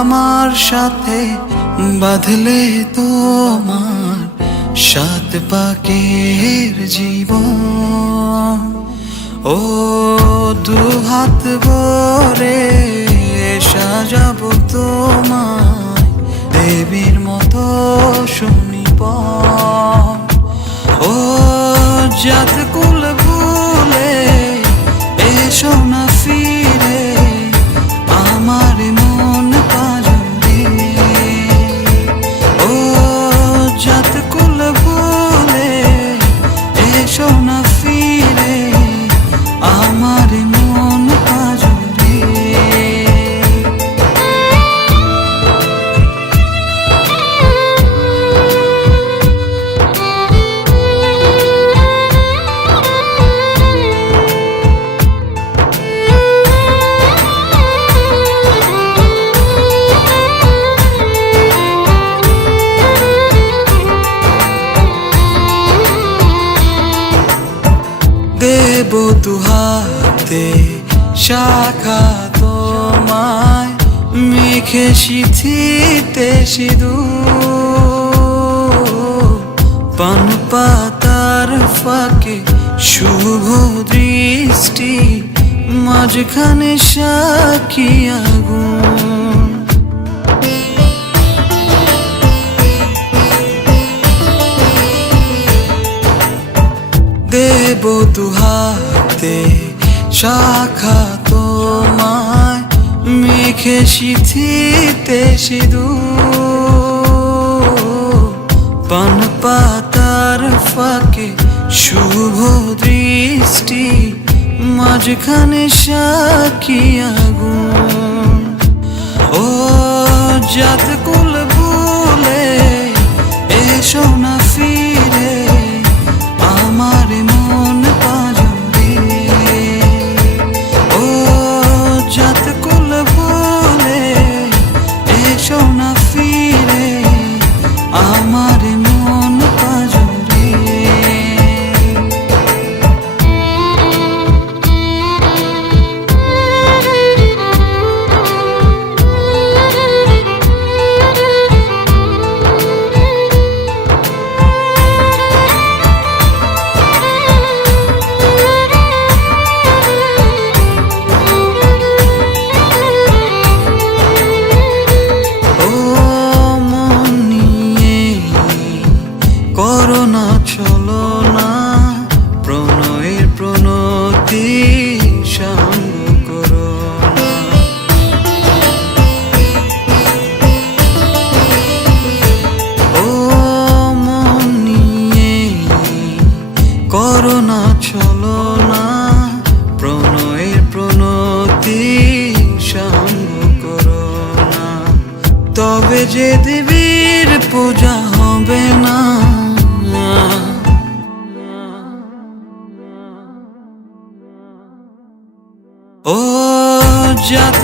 আমার সাথে বাঁধলে তোমার সাত পাকের জীবন। ও দুহাত ভরে সাজাবো তোমায় দেবীর মতো শুনিব। ও জাত কুল ভুলে এসো না ফিরে আমার মন পাজরে। ও জাত কুল ভুলে এসো না ফিরে আমার মন পাজরে। দেব দুহাতে শাখা তোমায় মেখে সিঁথিতে সিঁদুর। পান পাতার ফাঁকে শুভ দৃষ্টি মাঝখানে সাক্ষী আগুন। দেব দুহাতে শাখা তোমায় মেখে সিঁথিতে সিঁদুর। পান পাতার ফাঁকে শুভ দৃষ্টি মাঝখানে সাক্ষী আগুন। ও জাত কুল ভুলে এসো না ফিরে আমার মন পাজরে। ও জাত কুল ভুলে এসো না ফিরে আমার মন পাজরে। করোনা চলো না প্রণয়ের প্রণতি সঙ্গ করো না। ও মন নিয়ে করোনা চলো না প্রণয়ের প্রণতি সঙ্গ করো না। তবে যে দেবীর পূজা হবে না। ও জাত